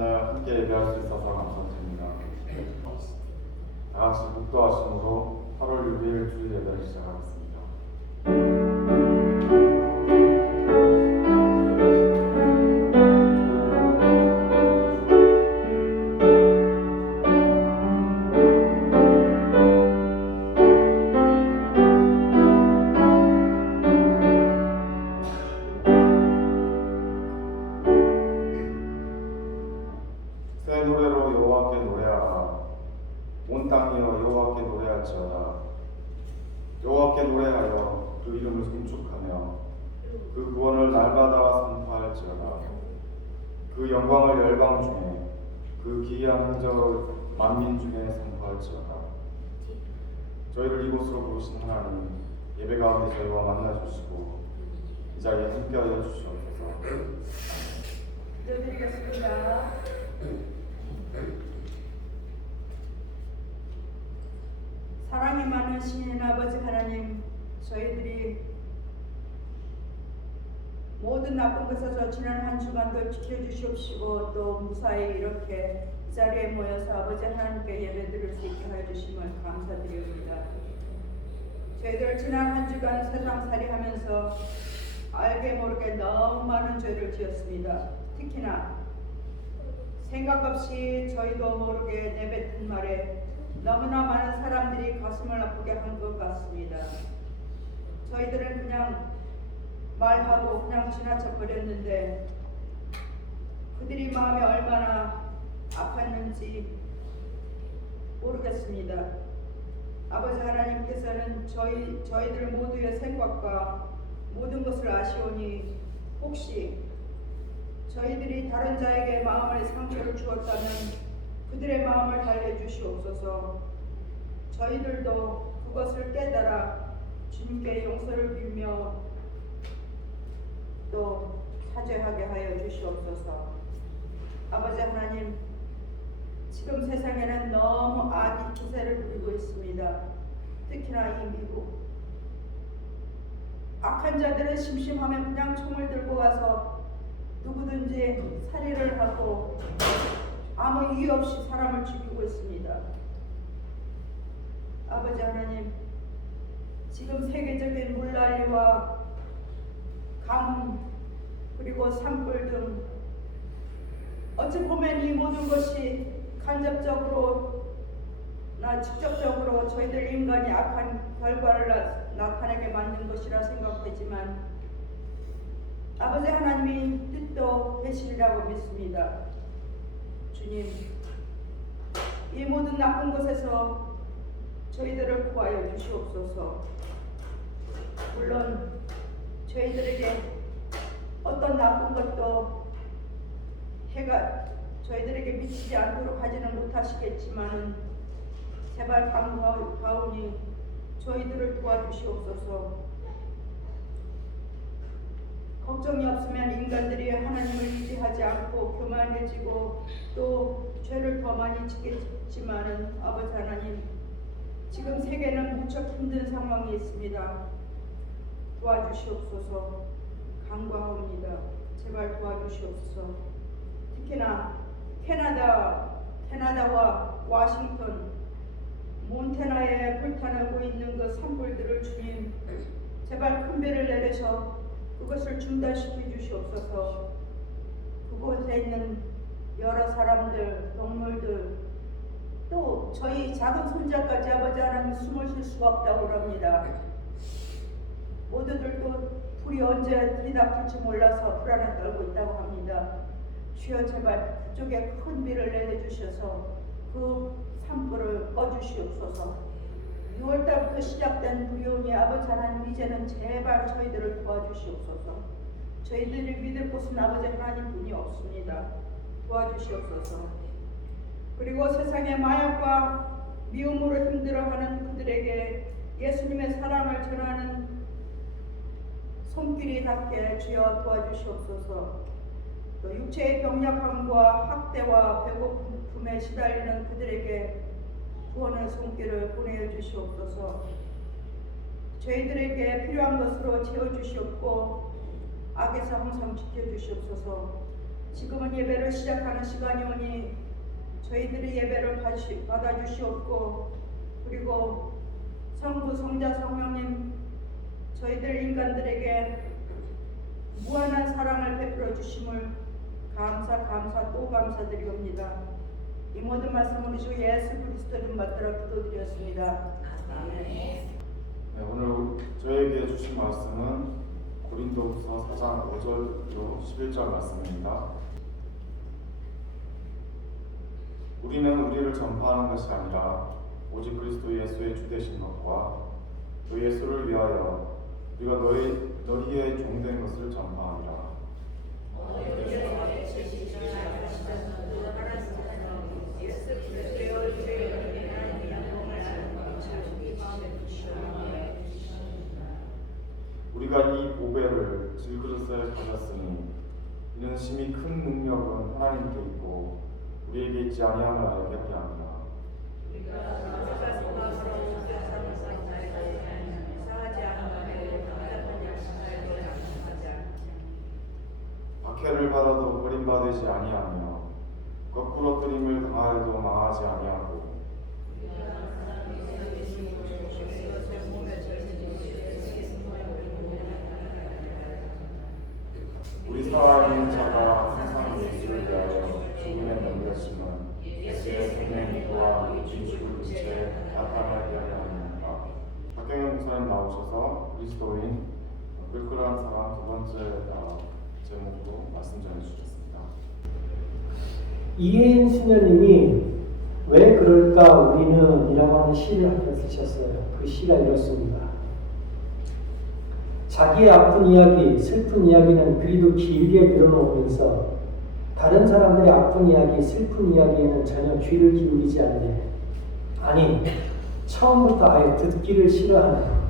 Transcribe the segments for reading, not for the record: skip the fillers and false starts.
오늘 함께 예배할 수 있어서 감사드립니다. 다 같이 묵도하심으로 8월 6일 주일 예배를 시작하겠습니다. 새 노래로 여호와께 노래하라. 온 땅이여 여호와께 노래할지어다. 여호와께 노래하여 그 이름을 송축하며 그 구원을 날마다 선포할지어다. 그 영광을 열방 중에 그 기이한 행적을 만민 중에 선포할지어다. 저희를 이곳으로 부르신 하나님, 예배 가운데 저희와 만나 주시고 이 자리에 함께하여 주시옵소서. 기도드리겠습니다. 사랑이 많은 신인 아버지 하나님, 저희들이 모든 나쁜 것에서 지난 한 주간도 지켜주시옵시고 또 무사히 이렇게 이 자리에 모여서 아버지 하나님께 예배드릴 수 있게 하여 주심을 감사드립니다. 저희들 지난 한 주간 세상살이 하면서 알게 모르게 너무 많은 죄를 지었습니다. 특히나 생각 없이 저희도 모르게 내뱉은 말에 너무나 많은 사람들이 가슴을 아프게 한 것 같습니다. 저희들은 그냥 말하고 그냥 지나쳐 버렸는데 그들이 마음이 얼마나 아팠는지 모르겠습니다. 아버지 하나님께서는 저희들 모두의 생각과 모든 것을 아시오니 혹시 저희들이 다른 자에게 마음의 상처를 주었다면 그들의 마음을 달래주시옵소서. 저희들도 그것을 깨달아 주님께 용서를 빌며 또 사죄하게 하여 주시옵소서. 아버지 하나님, 지금 세상에는 너무 악이 기세를 부리고 있습니다. 특히나 이 미국. 악한 자들은 심심하면 그냥 총을 들고 와서 누구든지 살해를 하고 아무 이유 없이 사람을 죽이고 있습니다. 아버지 하나님, 지금 세계적인 물난리와 가뭄 그리고 산불 등 어찌 보면 이 모든 것이 간접적으로나 직접적으로 저희들 인간이 악한 결과를 나타내게 만든 것이라 생각되지만 아버지 하나님이 뜻도 되시리라고 믿습니다. 주님, 이 모든 나쁜 것에서 저희들을 구하여 주시옵소서. 물론 저희들에게 어떤 나쁜 것도 해가 저희들에게 미치지 않도록 하지는 못하시겠지만 제발 간구하오니 저희들을 도와주시옵소서. 걱정이 없으면 인간들이 하나님을 의지하지 않고 교만해지고 또 죄를 더 많이 짓겠지만은 아버지 하나님, 지금 세계는 무척 힘든 상황이 있습니다. 도와주시옵소서. 간구하옵니다. 제발 도와주시옵소서. 특히나 캐나다와 워싱턴, 몬태나에 불타나고 있는 그 산불들을 주님 제발 큰 배를 내려서 그것을 중단시켜 주시옵소서. 그곳에 있는 여러 사람들, 동물들, 또 저희 작은 손자까지 아버지 하나님 숨을 쉴 수가 없다고 합니다. 모두들 또 불이 언제 들이닥칠지 몰라서 불안에 떨고 있다고 합니다. 주여 제발 그쪽에 큰 비를 내려주셔서 그 산불을 꺼주시옵소서. 6월달부터 시작된 불이오니 아버지 하나님 이제는 제발 저희들을 도와주시옵소서. 저희들이 믿을 곳은 아버지 하나님뿐이 없습니다. 도와주시옵소서. 그리고 세상의 마약과 미움으로 힘들어하는 그들에게 예수님의 사랑을 전하는 손길이 닿게 주여 도와주시옵소서. 또 육체의 병약함과 학대와 배고픔에 시달리는 그들에게 구원의 손길을 보내어 주시옵소서. 저희들에게 필요한 것으로 채워주시옵고 악에서 항상 지켜주시옵소서. 지금은 예배를 시작하는 시간이 오니 저희들의 예배를 받아주시옵고, 그리고 성부, 성자, 성령님 저희들 인간들에게 무한한 사랑을 베풀어 주심을 감사 또 감사드리옵니다. 이 모든 말씀을 주 예수 그리스도 이름 받들어 기도드렸습니다. 아멘. 네, 오늘 저에게 주신 말씀은 고린도후서 4장 5절로 11절 말씀입니다. 우리는 우리를 전파하는 것이 아니라 오직 그리스도 예수의 주되신 것과 그 예수를 위하여 우리가 너희의 종된 것을 전파하니라. 우리가 이 보배를 질그릇에 가졌으니 이는 심히 큰 능력은 하나님께 있고 우리에게 있지 아니함을 알게 하려 합니다. 박해를 받아도 버림받으지 아니하며 거꾸로 뜨림을 당하여도 망하지 아니하고 우리 살아있는 자가 항상 예수를 위하여 죽음에 넘겨짐은 예수의 생명이 또한 이 죽을 빛에 나타나게 하려 합니다. 박경영 목사님 나오셔서 그리스도인 끌끌한 사람 두 번째 제목으로 말씀 전해주셨습니다. 이혜인 수녀님이 왜 그럴까 우리는 이라고 하는 시를 한 편 쓰셨어요. 그 시가 이렇습니다. 자기의 아픈 이야기, 슬픈 이야기는 그리도 길게 늘어놓으면서 다른 사람들의 아픈 이야기, 슬픈 이야기에는 전혀 귀를 기울이지 않네. 아니, 처음부터 아예 듣기를 싫어하네.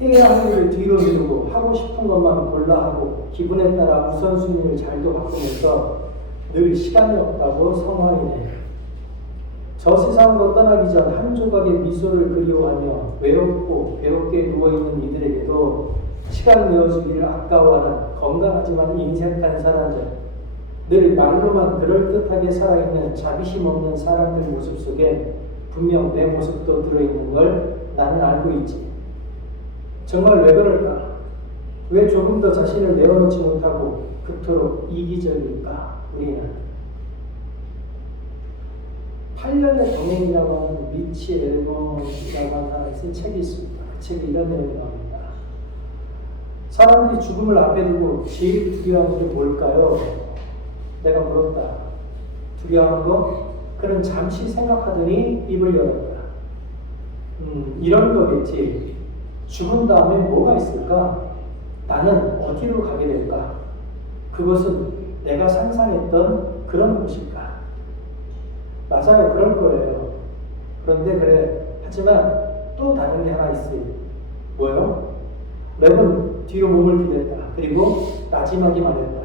해야 할 일을 뒤로 미루고 하고 싶은 것만 골라 하고 기분에 따라 우선순위를 잘도 바꾸면서 늘 시간이 없다고 성화이네. 저 세상으로 떠나기 전 한 조각의 미소를 그리워하며 외롭고 괴롭게 누워있는 이들에게도 시간 내어주기를 아까워하는 건강하지만 인색한 사람들, 늘 말로만 그럴듯하게 살아있는 자비심 없는 사람들 모습 속에 분명 내 모습도 들어있는 걸 나는 알고 있지. 정말 왜 그럴까? 왜 조금 더 자신을 내어놓지 못하고 그토록 이기적일까? 우리는 8년의 동행이라고 하는 리치 앨범이라고 하는 사람이 쓴 책이 있습니다. 그 책에 이런 내용이 나옵니다. 사람들이 죽음을 앞에 두고 제일 두려워하는 게 뭘까요? 내가 물었다. 두려워하는 거? 그는 잠시 생각하더니 입을 열었다. 이런 거겠지. 죽은 다음에 뭐가 있을까? 나는 어디로 가게 될까? 그것은 내가 상상했던 그런 곳일까? 맞아요. 그럴 거예요. 그런데 그래. 하지만 또 다른 게 하나 있어요. 뭐요? 랩은 뒤로 몸을 기댔다. 그리고 나지막이 말했다.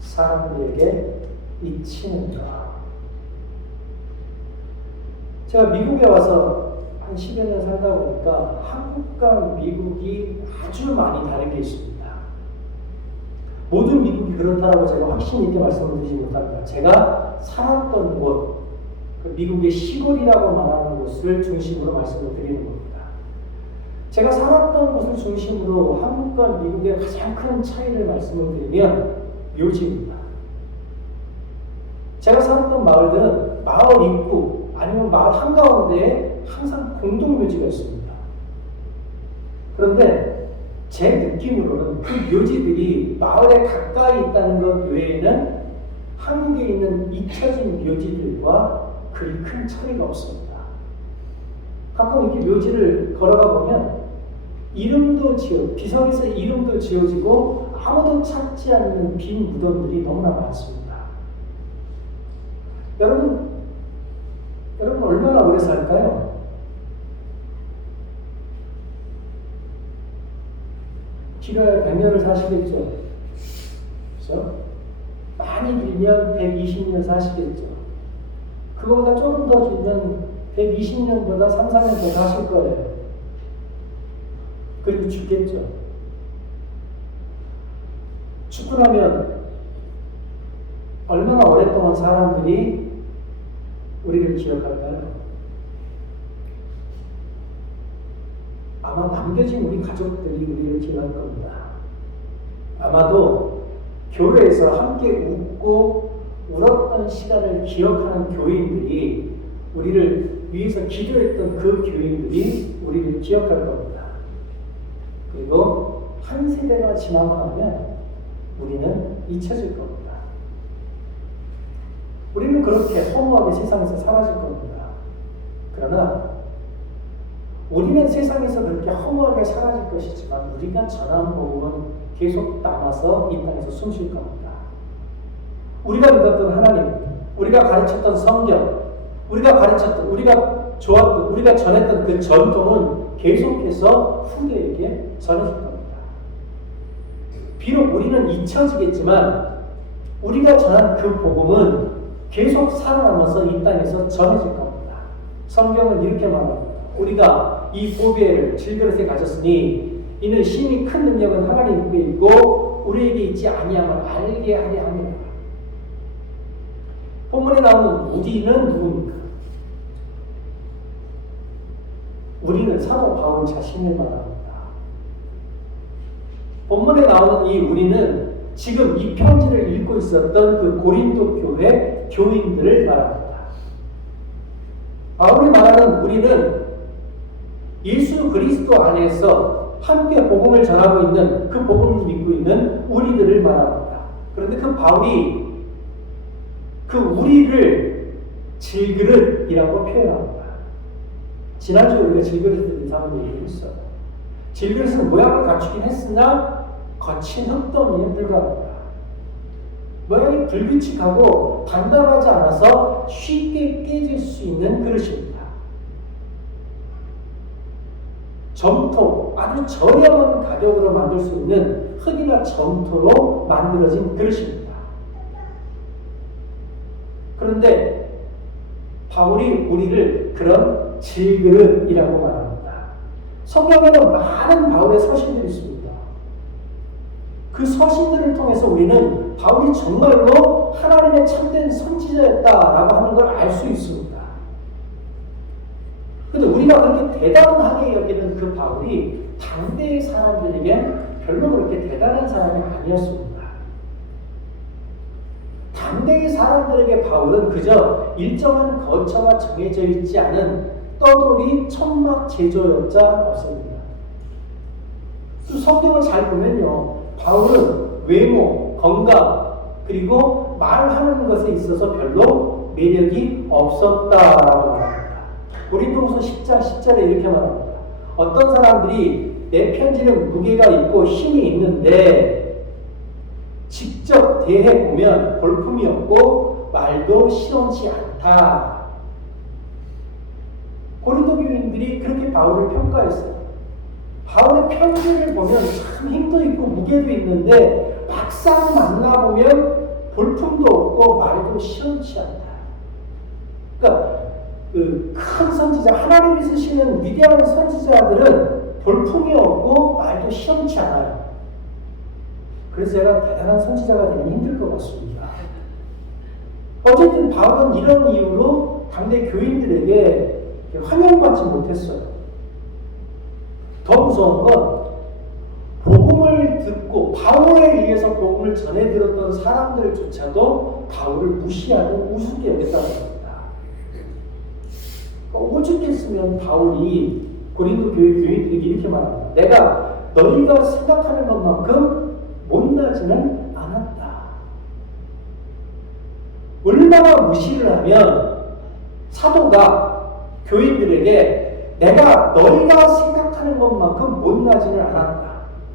사람들에게 잊히는 것. 제가 미국에 와서 한 10여 년 살다 보니까 한국과 미국이 아주 많이 다른 게 있습니다. 모든 미국이 그렇다라고 제가 확신 있게 말씀을 드리지 못합니다. 제가 살았던 곳, 그 미국의 시골이라고 말하는 곳을 중심으로 말씀을 드리는 겁니다. 제가 살았던 곳을 중심으로 한국과 미국의 가장 큰 차이를 말씀을 드리면 묘지입니다. 제가 살았던 마을들은 마을 입구 아니면 마을 한가운데에 항상 공동묘지가 있습니다. 그런데 제 느낌으로는 그 묘지들이 마을에 가까이 있다는 것 외에는 한국에 있는 잊혀진 묘지들과 그리 큰 차이가 없습니다. 가끔 이렇게 묘지를 걸어가 보면 비석에서 이름도 지어지고 아무도 찾지 않는 빈 무덤들이 너무나 많습니다. 여러분 얼마나 오래 살까요? 길어야 100년을 사시겠죠. 그렇죠? 많이 길면 120년 사시겠죠. 그거보다 조금 더 길면 120년보다 3, 4년 더 사실 거예요. 그리고 죽겠죠. 죽고 나면 얼마나 오랫동안 사람들이 우리를 기억할까요? 아마 남겨진 우리 가족들이 우리를 기억할 겁니다. 아마도 교회에서 함께 웃고 울었던 시간을 기억하는 교인들이, 우리를 위해서 기도했던 그 교인들이 우리를 기억할 겁니다. 그리고 한 세대가 지나고 나면 우리는 잊혀질 겁니다. 우리는 그렇게 허무하게 세상에서 사라질 겁니다. 그러나 우리는 세상에서 그렇게 허무하게 사라질 것이지만 우리가 전한 복음은 계속 남아서 이 땅에서 숨쉴 겁니다. 우리가 믿었던 하나님, 우리가 가르쳤던 성경, 우리가 가르쳤던, 우리가 좋았던, 우리가 전했던 그 전통은 계속해서 후대에게 전해질 겁니다. 비록 우리는 잊혀지겠지만 우리가 전한 그 복음은 계속 살아남아서 이 땅에서 전해질 겁니다. 성경은 이렇게 말합니다. 우리가 이 보배를 질그릇에 가졌으니 이는 심히 큰 능력은 하나님께 있고 우리에게 있지 아니함을 알게 하려 함이라. 본문에 나오는 우리는 누굽니까? 우리는 사도 바울 자신을 말합니다. 본문에 나오는 이 우리는 지금 이 편지를 읽고 있었던 그 고린도 교회 교인들을 말합니다. 바울이 말하는 우리는 예수 그리스도 안에서 함께 복음을 전하고 있는, 그 복음을 믿고 있는 우리들을 말합니다. 그런데 그 바울이 그 우리를 질그릇이라고 표현합니다. 지난주에 우리가 질그릇에 대해서 한번 얘기했어요. 질그릇은 모양을 갖추긴 했으나 거친 흙더미에 불과합니다. 모양이 불규칙하고 단단하지 않아서 쉽게 깨질 수 있는 그릇입니다. 점토, 아주 저렴한 가격으로 만들 수 있는 흙이나 점토로 만들어진 그릇입니다. 그런데 바울이 우리를 그런 질그릇이라고 말합니다. 성경에는 많은 바울의 서신들이 있습니다. 그 서신들을 통해서 우리는 바울이 정말로 하나님의 참된 선지자였다라고 하는 걸 알 수 있습니다. 그런데 우리가 그렇게 대단하게 여기는 그 바울이 당대의 사람들에겐 별로 그렇게 대단한 사람이 아니었습니다. 당대의 사람들에게 바울은 그저 일정한 거처가 정해져 있지 않은 떠돌이 천막 제조였자 없습니다. 또 성경을 잘 보면요, 바울은 외모, 건강, 그리고 말하는 것에 있어서 별로 매력이 없었다라고 말합니다. 고린도후서 10장 10절에 이렇게 말합니다. 어떤 사람들이 내 편지는 무게가 있고 힘이 있는데 직접 대해보면 볼품이 없고 말도 시원치 않다. 고린도 교인들이 그렇게 바울을 평가했어요. 바울의 편지를 보면 참 힘도 있고 무게도 있는데 막상 만나보면 볼품도 없고 말도 시원치 않다. 그러니까 그 큰 선지자, 하나님이 쓰시는 위대한 선지자들은 볼품이 없고 말도 시원치 않아요. 그래서 제가 대단한 선지자가 되면 힘들 것 같습니다. 어쨌든 바울은 이런 이유로 당대 교인들에게 환영받지 못했어요. 더 무서운 건 복음을 듣고 바울에 의해서 복음을 전해 들었던 사람들조차도 바울을 무시하고 우습게 여겼다는 겁니다. 오죽했으면 바울이 고린도 교회 교인들에게 이렇게 말합니다. 내가 너희가 생각하는 것만큼 못나지는 않았다. 얼마나 무시를 하면 사도가 교인들에게 내가 너희가 생각하는 것만큼 못나지는 않았다.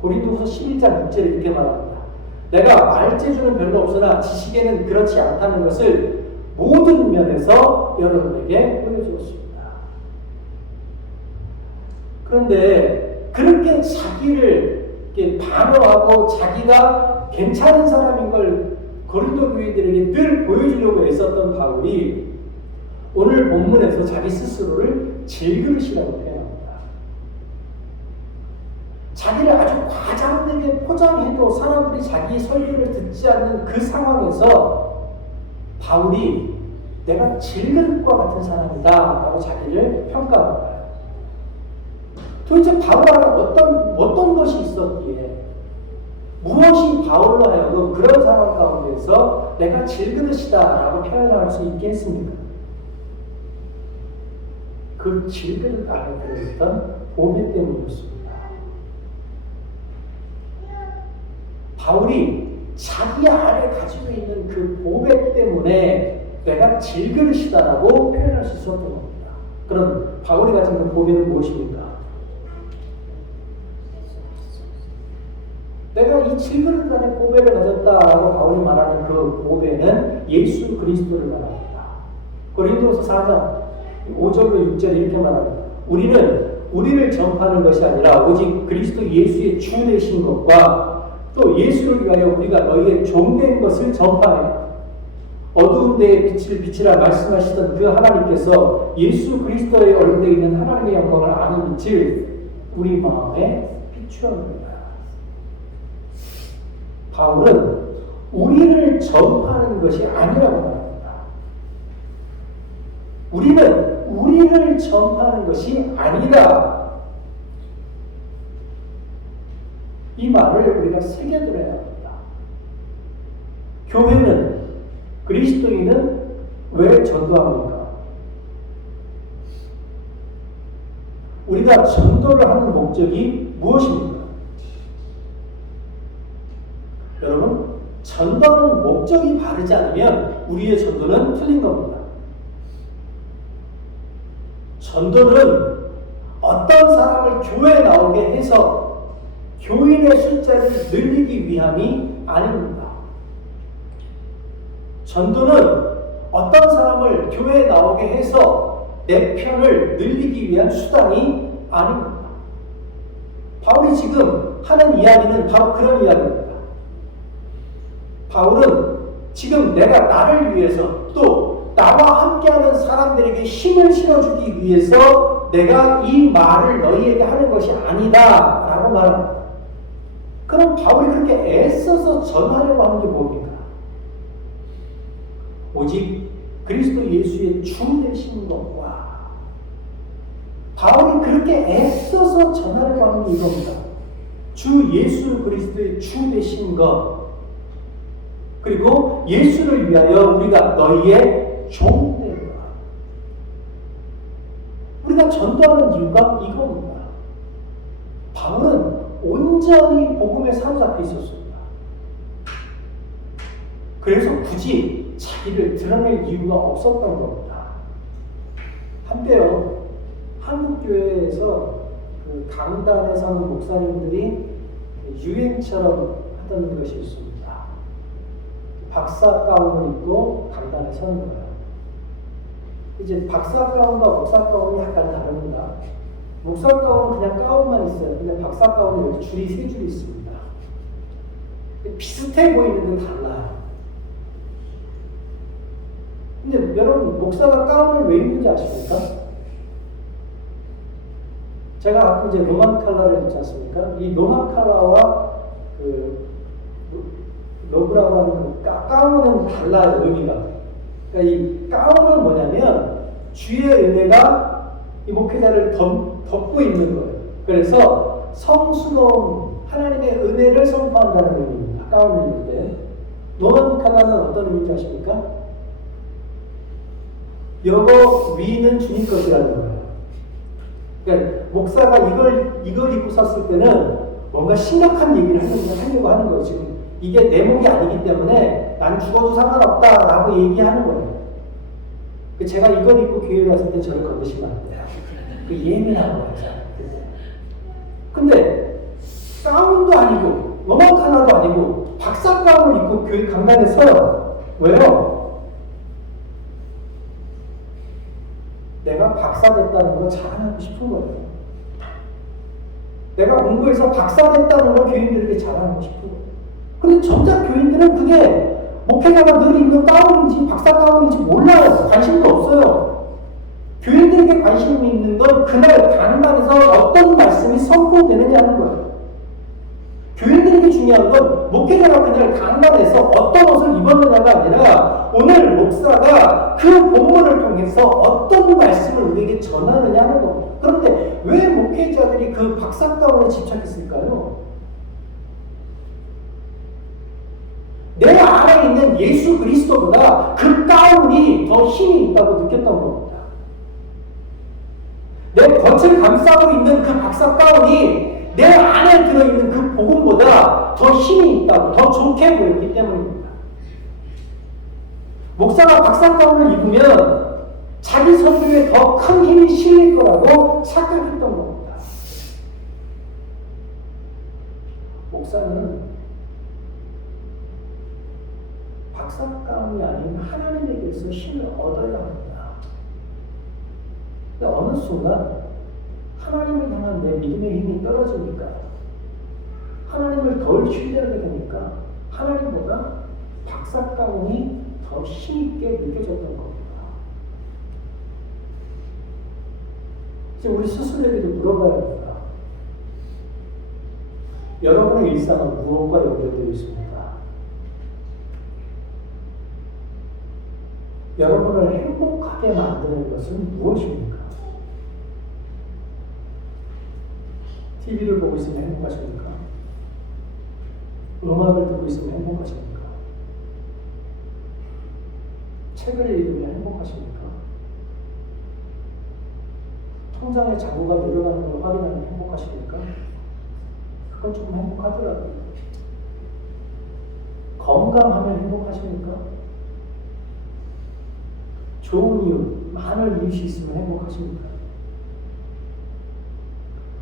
고린도후서 11장 6절에 이렇게 말합니다. 내가 말재주는 별로 없으나 지식에는 그렇지 않다는 것을 모든 면에서 여러분에게 보여주었습니다. 그런데 그렇게 자기를 방어하고 자기가 괜찮은 사람인 걸 고린도 교인들에게 늘 보여주려고 애썼던 바울이 오늘 본문에서 자기 스스로를 질그릇이라고 표현합니다. 자기를 아주 과장되게 포장해도 사람들이 자기 설교를 듣지 않는 그 상황에서 바울이 내가 질그릇과 같은 사람이다 라고 자기를 평가합니다. 도대체 바울 안에 어떤 것이 있었기에 무엇이 바울로 하여금 그런 상황 가운데서 내가 질그릇이다 라고 표현할 수 있게 했습니까? 그 질그릇 안에 들어있던 보배 때문이었습니다. 바울이 자기 안에 가지고 있는 그 보배 때문에 내가 질그릇이다라고 표현할 수 있었던 겁니다. 그럼 바울이 가진 그 보배는 무엇입니까? 내가 이 질그릇 안에 보배를 가졌다라고 바울이 말하는 그 보배는 예수 그리스도를 말합니다. 고린도서 4장 5절로 6절에 이렇게 말합니다. 우리는 우리를 전파하는 것이 아니라 오직 그리스도 예수의 주 되신 것과 또 예수를 위하여 우리가 너희의 종된 것을 전파하며 어두운 데에 빛을 비치라 말씀하시던 그 하나님께서 예수 그리스도의 얼굴에 있는 하나님의 영광을 아는 빛을 우리 마음에 비추었느니라. 바울은 우리를 전파하는 것이 아니라고 말합니다. 우리는 우리를 전파하는 것이 아니다. 이 말을 우리가 새겨들어야 합니다. 교회는, 그리스도인은 왜 전도합니까? 우리가 전도를 하는 목적이 무엇입니까? 여러분, 전도하는 목적이 바르지 않으면 우리의 전도는 틀린 겁니다. 전도는 어떤 사람을 교회에 나오게 해서 교인의 숫자를 늘리기 위함이 아닙니다. 전도는 어떤 사람을 교회에 나오게 해서 내 편을 늘리기 위한 수단이 아닙니다. 바울이 지금 하는 이야기는 바로 그런 이야기입니다. 바울은 지금 내가 나를 위해서 또 나와 함께하는 사람들에게 힘을 실어주기 위해서 내가 이 말을 너희에게 하는 것이 아니다 라고 말합니다. 그럼 바울이 그렇게 애써서 전하려고 하는 게 뭡니까? 오직 그리스도 예수의 주 되신 것과 바울이 그렇게 애써서 전하려고 하는 게 이겁니다. 주 예수 그리스도의 주 되신 것, 그리고 예수를 위하여 우리가 너희의 종된 것. 우리가 전도하는 이유가 이겁니다. 바울은 온전히 복음에 사로잡혀 있었습니다. 그래서 굳이 자기를 드러낼 이유가 없었던 겁니다. 한때요, 한국교회에서 그 강단에 서는 목사님들이 유행처럼 하던 것이 있습니다. 박사 가운을 입고 강단에 서는 거예요. 이제 박사 가운과 목사 가운이 약간 다릅니다. 목사 가운은 그냥 가운만 있어요. 근데 박사 가운은 여기 줄이 3줄이 있습니다. 비슷해 보이는데 달라요. 근데 여러분, 목사가 가운을 왜 입는지 아십니까? 제가 가끔 이제 로만 칼라를 입지 않습니까? 이 로만 칼라와 그 로브라고 하는 그 가운은 달라요, 의미가. 그러니까 이 가운은 뭐냐면 주의 은혜가 이 목회자를 덮고 있는 거예요. 그래서 성수동 하나님의 은혜를 선포한다는 의미입니다. 가운을 입을 때. 로만 칼라는 어떤 의미인지 아십니까? 여거 위는 주님 것이라는 거예요. 그러니까 목사가 이걸 입고 섰을 때는 뭔가 심각한 얘기를 하려고 하는 거예요. 지금 이게 내 목이 아니기 때문에 난 죽어도 상관없다라고 얘기하는 거예요. 제가 이걸 입고 교회에 왔을 때 저를 건드시면 안 돼요. 그 예민한 거예요. 근데 가운도 아니고 로만 칼라도 아니고 박사 가운을 입고 교회 강단에 서요. 왜요? 내가 박사 됐다는 걸 자랑하고 싶은 거예요. 내가 공부해서 박사 됐다는 걸 교인들에게 자랑하고 싶은 거예요. 그런데 정작 교인들은 그게 목회자가 늘 입는 가운인지 박사 가운인지 몰라요. 관심도 없어요. 교인들에게 관심이 있는 건 그날 강단에서 어떤 말씀이 선포되느냐는 거예요. 교인들에게 중요한 중요한 건 목회자가 그날 강단에서 어떤 옷을 입었느냐가 아니라 오늘 목사가 그 본문을 통해서 어떤 말씀을 우리에게 전하느냐 하는 겁니다. 그런데 왜 목회자들이 그 박사가운에 집착했을까요? 내 안에 있는 예수 그리스도보다 그 가운이 더 힘이 있다고 느꼈던 겁니다. 내 겉을 감싸고 있는 그 박사 가운이 내 안에 들어있는 그 복음보다 더 힘이 있다고, 더 좋게 보였기 때문입니다. 목사가 박사 가운을 입으면 자기 선교에 더 큰 힘이 실릴 거라고 착각했던 겁니다. 목사는 박사 가운이 아닌 하나님에게서 힘을 얻어야 합니다. 근데 어느 순간 하나님을 향한 내 믿음의 힘이 떨어지니까 하나님을 덜 신뢰하게 되니까 하나님보다 박사 가운이 더 힘있게 느껴졌던 겁니다. 이제 우리 스스로에게도 물어봐야 합니다. 여러분의 일상은 무엇과 연결되어 있습니까? 여러분을 행복하게 만드는 것은 무엇입니까? TV를 보고 있으면 행복하십니까? 음악을 듣고 있으면 행복하십니까? 책을 읽으면 행복하십니까? 통장의 잔고가 늘어가는 걸 확인하면 행복하십니까? 그건 조금 행복하더라고요. 건강하면 행복하십니까? 좋은 이웃, 많은 이웃이 있으면 행복하십니까?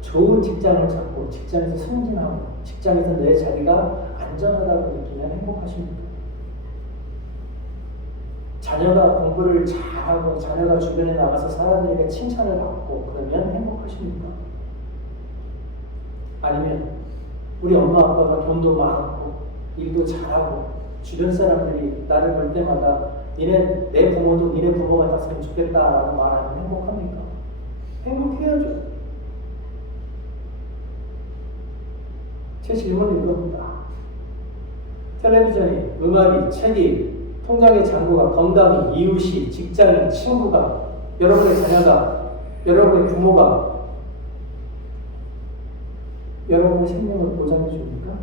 좋은 직장을 찾고 직장에서 승진하고 직장에서 내 자리가 안전하다고 느끼면 행복하십니까? 자녀가 공부를 잘하고 자녀가 주변에 나가서 사람들에게 칭찬을 받고 그러면 행복하십니까? 아니면 우리 엄마 아빠가 돈도 많고 일도 잘하고 주변 사람들이 나를 볼 때마다 니네 내 부모도 니네 부모 같았으면 좋겠다라고 말하면 행복합니까? 행복해야죠. 제 질문은 이겁니다. 텔레비전이, 음악이, 책이, 통장의 잔고가, 건강이, 이웃이, 직장이, 친구가, 여러분의 자녀가, 여러분의 부모가 여러분의 생명을 보장해 줍니까?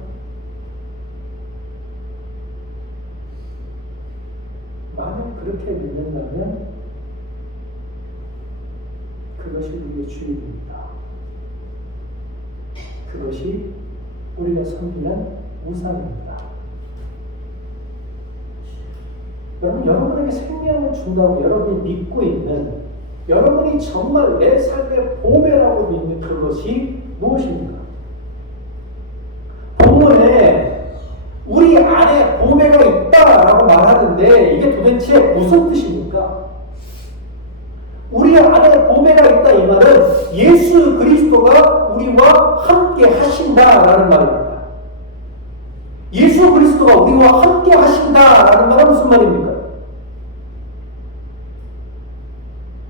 만약 그렇게 믿는다면 그것이 우리의 주입입니다. 그것이 우리가 섬기는 우상입니다. 여러분, 여러분에게 생명을 준다고 여러분이 믿고 있는, 여러분이 정말 내 삶의 보배라고 믿는 그것이 무엇입니까? 본문에 우리 안에 보배가 있다라고 말하는데 이게 도대체 무슨 뜻입니까? 우리 안에 보배가 있다 이 말은 예수 그리스도가 우리와 함께 하신다라는 말입니다. 예수 그리스도가 우리와 함께 하신다라는 말은 무슨 말입니까?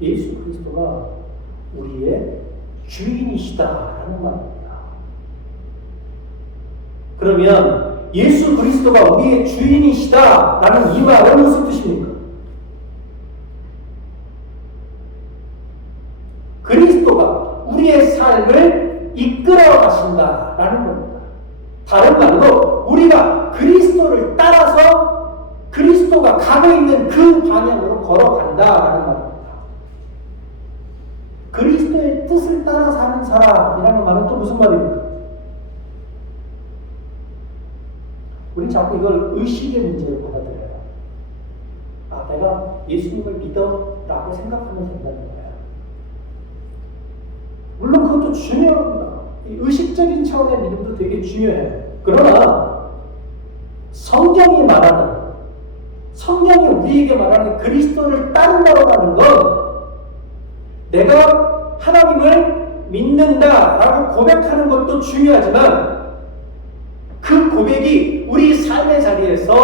예수 그리스도가 우리의 주인이시다라는 말입니다. 그러면 예수 그리스도가 우리의 주인이시다라는 이 말은 무슨 뜻입니까? 그리스도가 우리의 삶을 이끌어 가신다라는 겁니다. 다른 말로 우리가 그리스도를 따라서 그리스도가 가고 있는 그 방향으로 걸어간다라는 말입니다. 그리스도의 뜻을 따라 사는 사람이라는 말은 또 무슨 말입니까? 우리 자꾸 이걸 의식의 문제로 받아들여요. 아, 내가 예수님을 믿어 라고 생각하면 된다는 거예요. 물론 그것도 중요합니다. 의식적인 차원의 믿음도 되게 중요해요. 그러나 성경이 우리에게 말하는 그리스도를 따른다고 하는 건 내가 하나님을 믿는다라고 고백하는 것도 중요하지만 그 고백이 우리 삶의 자리에서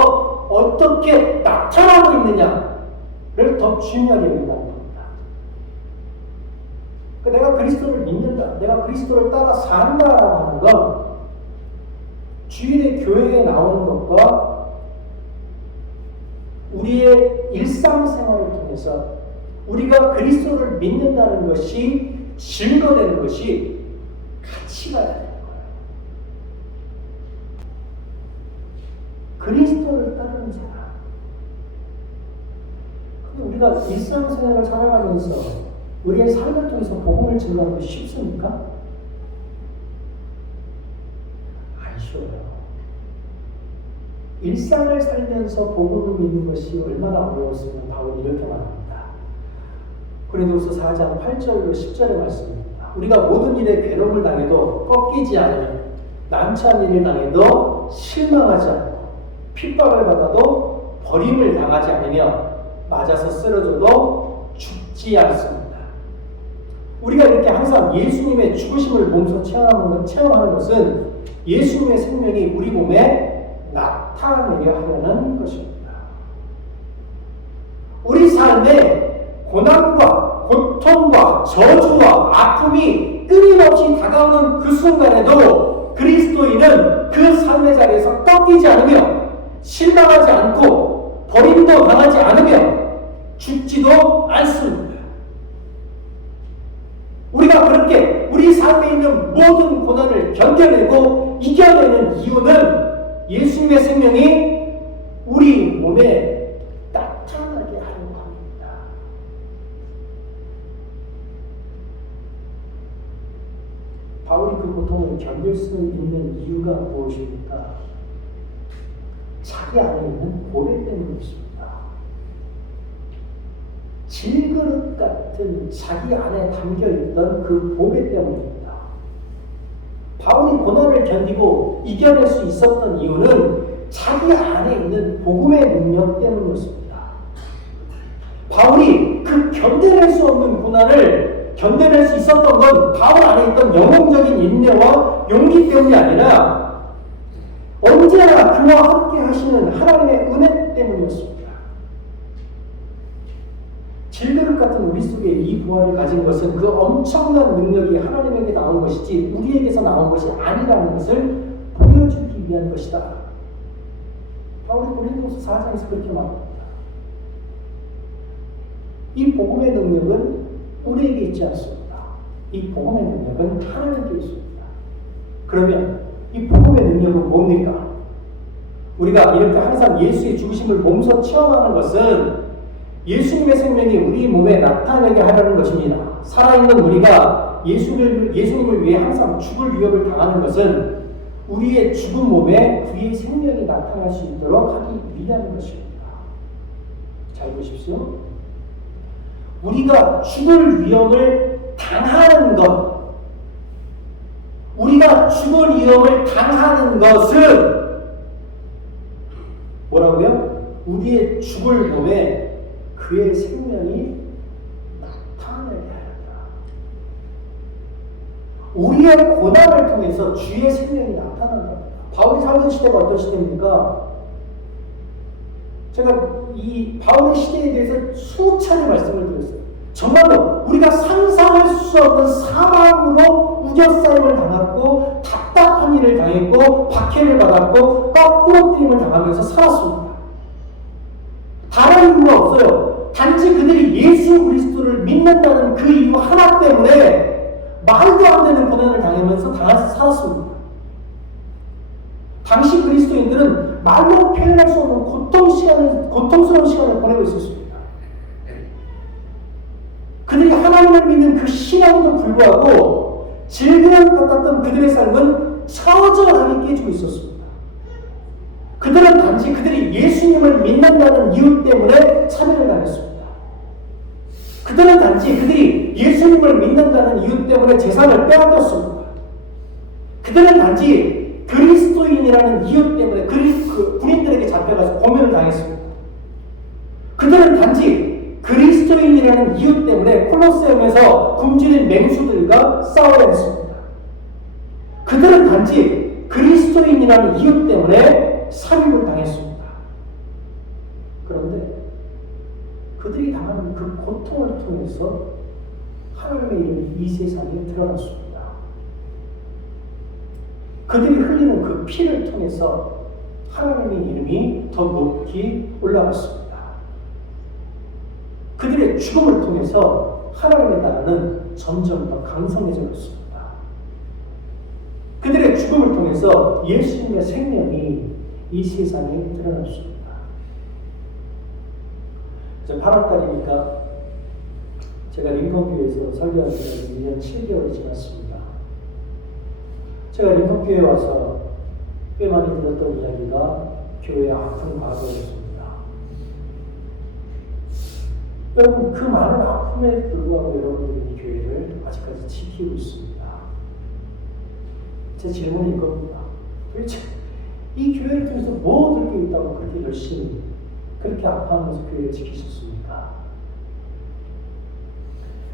어떻게 나타나고 있느냐를 더 중요하게 여긴다는 겁니다. 내가 그리스도를 믿는다, 내가 그리스도를 따라 산다라고 하는 건 주일에 교회에 나오는 것과 우리의 일상생활을 통해서 우리가 그리스도를 믿는다는 것이 증거되는 것이 가치가 되는 거예요. 그리스도를 따르는 사람. 근데 우리가 일상생활을 살아가면서 우리의 삶을 통해서 복음을 증거하는 것이 쉽습니까? 안 쉬워요. 일상을 살면서 복음을 믿는 것이 얼마나 어려웠으면 바울이 이렇게 말합니다. 고린도후서 4장 8절로 10절의 말씀입니다. 우리가 모든 일에 괴로움을 당해도 꺾이지 않으며 난처한 일을 당해도 실망하지 않고 핍박을 받아도 버림을 당하지 않으며 맞아서 쓰러져도 죽지 않습니다. 우리가 이렇게 항상 예수님의 죽으심을 몸소 체험하는 것은 예수님의 생명이 우리 몸에 나타내려 하려는 것입니다. 우리 삶에 고난과 고통과 저주와 아픔이 끊임없이 다가오는 그 순간에도 그리스도인은 그 삶의 자리에서 꺾이지 않으며 실망하지 않고 버림도 당하지 않으며 죽지도 않습니다. 우리가 그렇게 우리 삶에 있는 모든 고난을 견뎌내고 이겨내는 이유는 예수님의 생명이 우리 몸에 나타나게 하려고 합니다. 바울이 그 고통을 견딜 수 있는 이유가 무엇입니까? 자기 안에 있는 고백 때문입니다. 질그릇 같은 자기 안에 담겨있던 그 고백 때문입니다. 바울이 고난을 견디고 이겨낼 수 있었던 이유는 자기 안에 있는 복음의 능력 때문이었습니다. 바울이 그 견뎌낼 수 없는 고난을 견뎌낼 수 있었던 건 바울 안에 있던 영웅적인 인내와 용기 때문이 아니라 언제나 그와 함께 하시는 하나님의 은혜 때문이었습니다. 질그릇 같은 우리 속에 이 부활을 가진 것은 그 엄청난 능력이 하나님에게 나온 것이지 우리에게서 나온 것이 아니라는 것을 보여주기 위한 것이다. 바울이 고린도후서 4장에서 그렇게 말합니다. 이 복음의 능력은 우리에게 있지 않습니다. 이 복음의 능력은 하나님께 있습니다. 그러면 이 복음의 능력은 뭡니까? 우리가 이렇게 항상 예수의 죽으심을 몸소 체험하는 것은 예수님의 생명이 우리 몸에 나타내게 하려는 것입니다. 살아있는 우리가 예수님을 위해 항상 죽을 위협을 당하는 것은 우리의 죽은 몸에 그의 생명이 나타날 수 있도록 하기 위한 것입니다. 잘 보십시오. 우리가 죽을 위험을 당하는 것, 우리가 죽을 위험을 당하는 것은 뭐라고요? 우리의 죽을 몸에 그의 생명이 나타나게 하였다. 우리의 고난을 통해서 주의 생명이 나타난다. 바울이 살던 시대가 어떤 시대입니까? 제가 이 바울의 시대에 대해서 수차례 말씀을 드렸어요. 정말로 우리가 상상할 수 없는 사망으로 우겨싸임을 당했고 답답한 일을 당했고 박해를 받았고 꺾부러뜨림을 당하면서 살았습니다. 다른 이유가 없어요. 단지 그들이 예수 그리스도를 믿는다는 그 이유 하나 때문에 말도 안 되는 고난을 당하면서 살았습니다. 당시 그리스도인들은 말로 표현할 수 없는 고통스러운 시간을 보내고 있었습니다. 그들이 하나님을 믿는 그 신앙에도 불구하고 질그릇 같았던 그들의 삶은 처절하게 깨지고 있었습니다. 그들은 단지 그들이 예수님을 믿는다는 이유 때문에 참여를 당했습니다. 그들은 단지 그들이 예수님을 믿는다는 이유 때문에 재산을 빼앗겼습니다. 그들은 단지 그리스도인이라는 이유 때문에 군인들에게 잡혀가서 고문을 당했습니다. 그들은 단지 그리스도인이라는 이유 때문에 콜로세움에서 굶주린 맹수들과 싸워야 했습니다. 그들은 단지 그리스도인이라는 이유 때문에 살인을 당했습니다. 그런데 그들이 당하는 그 고통을 통해서 하나님의 이름이 이 세상에 드러났습니다. 그들이 흘리는 그 피를 통해서 하나님의 이름이 더 높이 올라갔습니다. 그들의 죽음을 통해서 하나님의 나라는 점점 더 강성해져 갔습니다. 그들의 죽음을 통해서 예수님의 생명이 이 세상에 드러났습니다. 이제 8월달이니까 제가 링컨교회에서 설교한 지가 1년 7개월이 지났습니다. 제가 링컨교회에 와서 꽤 많이 들었던 이야기가 교회의 아픈 과거였습니다. 여러분, 그 많은 아픔에 불구하고 여러분들이 이 교회를 아직까지 지키고 있습니다. 제 질문은 이겁니다. 도대체 이 교회를 통해서 뭐 얻을 게 있다고 그렇게 열심히 그렇게 아파하면서 교회를 지키셨습니까?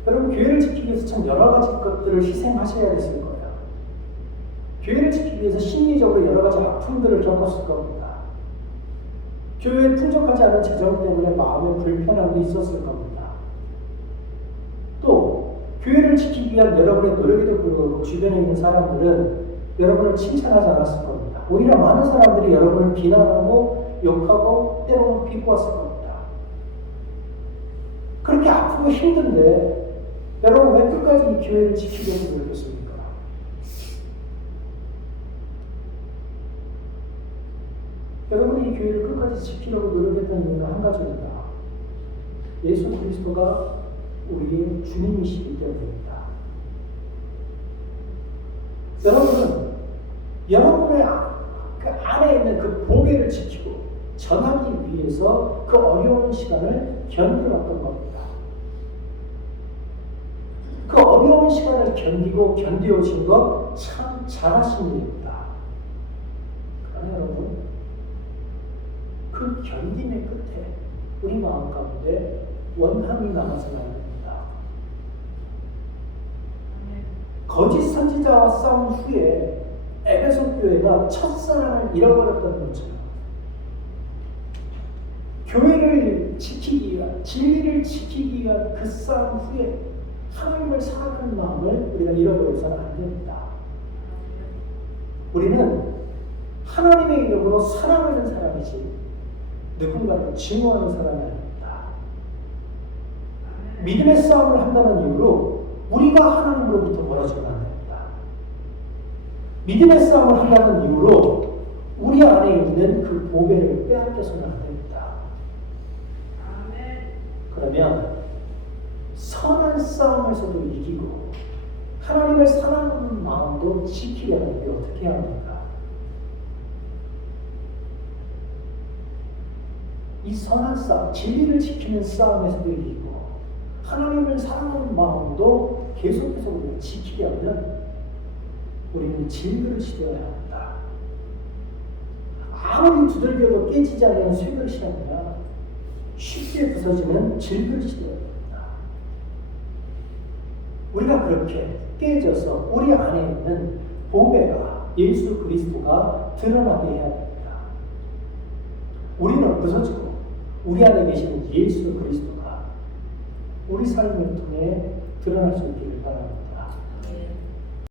여러분, 교회를 지키기 위해서 참 여러 가지 것들을 희생하셔야 됐을 거예요. 교회를 지키기 위해서 심리적으로 여러 가지 아픔들을 겪었을 겁니다. 교회에 풍족하지 않은 재정 때문에 마음의 불편함도 있었을 겁니다. 또 교회를 지키기 위한 여러분의 노력에도 불구하고 주변에 있는 사람들은 여러분을 칭찬하지 않았을 겁니다. 오히려 많은 사람들이 여러분을 비난하고 욕하고 때로는 비꼬았을 겁니다. 그렇게 아프고 힘든데 여러분 왜 끝까지 이 교회를 지키려고 노력했습니까? 여러분이 이 교회를 끝까지 지키려고 노력했던 이유는 한 가지입니다. 예수 그리스도가 우리의 주님이시기 때문입니다. 여러분은 여러분의 그 안에 있는 그 보배를 지키고 전하기 위해서 그 어려운 시간을 견뎌왔던 겁니다. 그 어려운 시간을 견디고 견뎌오신 것 참 잘하신 일입니다. 그러나 여러분, 그 견딤의 끝에 우리 마음 가운데 원함이 남아서는 안 됩니다. 거짓 선지자와 싸운 후에 에베소 교회가 첫사랑을 잃어버렸던 것처럼 교회를 지키기 위한, 진리를 지키기 위한 그 싸움 후에 하나님을 사랑하는 마음을 우리가 잃어버려서는 안 됩니다. 우리는 하나님의 이름으로 사랑하는 사람이지 누군가를 증오하는 사람이 아닙니다. 믿음의 싸움을 한다는 이유로 우리가 하나님으로부터 멀어지면 안 됩니다. 믿음의 싸움을 한다는 이유로 우리 안에 있는 그 보배를 빼앗겨서는 안 됩니다. 그러면 선한 싸움에서도 이기고 하나님을 사랑하는 마음도 지키려면 우리 어떻게 해야 합니까? 이 선한 싸움, 진리를 지키는 싸움에서도 이기고 하나님을 사랑하는 마음도 계속해서 우리가 지키려면 우리는 질그릇이 되어야 합니다. 아무리 두들겨도 깨지지 않는 쇠그릇이 아니라 쉽게 부서지는 질그릇이 되어야 합니다. 우리가 그렇게 깨져서 우리 안에 있는 보배가 예수 그리스도가 드러나게 해야 합니다. 우리는 부서지고 우리 안에 계시는 예수 그리스도가 우리 삶을 통해 드러날 수 있기를 바랍니다.